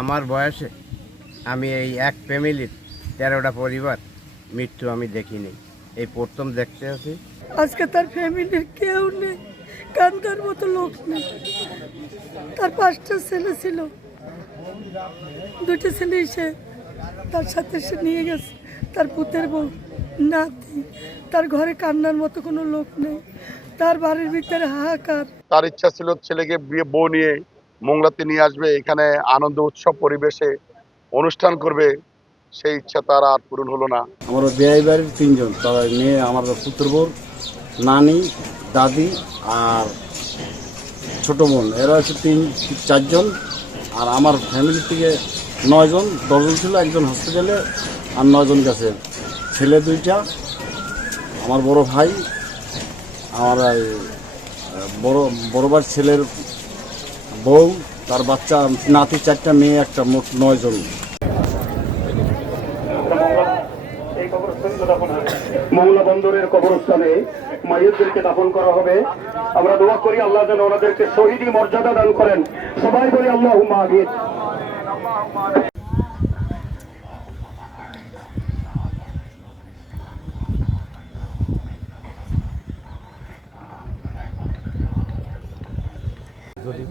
আমার বয়সে আমি এই এক ফ্যামিলির 13টা পরিবার মৃত্যু আমি দেখিনি, এই প্রথম দেখতে আছি। আজকে তার ফ্যামিলির কেউ নেই, কান্দার মতো লোক নেই। তার 5টা ছেলে ছিল, 2টা ছেলে সে তার সাথে সে নিয়ে গেছে, তার পুতের বউ, নাতি। তার ঘরে কান্নার মতো কোনো লোক নেই, তার বাড়ির ভিতরে হাহাকার। তার ইচ্ছা ছিল ছেলেকে বিয়ে বউ নিয়ে মোংলাতে নিয়ে আসবে, এখানে আনন্দ উৎসব পরিবেশে অনুষ্ঠান করবে, সেই ইচ্ছা তার আর পূরণ হলো না। আমার বিয়ে বাড়ির 3জন, তার মেয়ে, আমার পুত্র বোন, নানি, দাদি আর ছোট বোন, এরা হচ্ছে 4জন। আর আমার ফ্যামিলি থেকে 9জন, 10জন ছিল, একজন হসপিটালে আর 9জন গেছে। ছেলে 2টা, আমার বড় ভাই, আমার বড় ভাই ছেলের বউ, তার বাচ্চা, নাতি 4টা, মেয়ে 1টা, মোট 9জন। মোংলা বন্দরের কবরস্থানে মাইয়তদেরকে দাফন করা হবে। আমরা দোয়া করি আল্লাহ যেন ওনাদেরকে শহীদি মর্যাদা দান করেন। সবাই বলি আল্লাহুম্মা আমিন।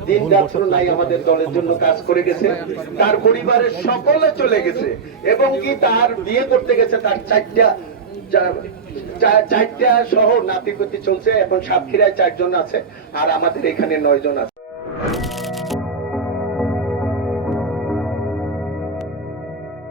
দিন রাত্র নাই আমাদের দলের জন্য কাজ করে গেছে। তার পরিবারের সকলে চলে গেছে এবং কি তার বিয়ে করতে গেছে, তার 4টা সহ নাতিপুতি চলছে। এখন সাতক্ষীরায় 4জন আছে আর আমাদের এখানে 9জন আছে।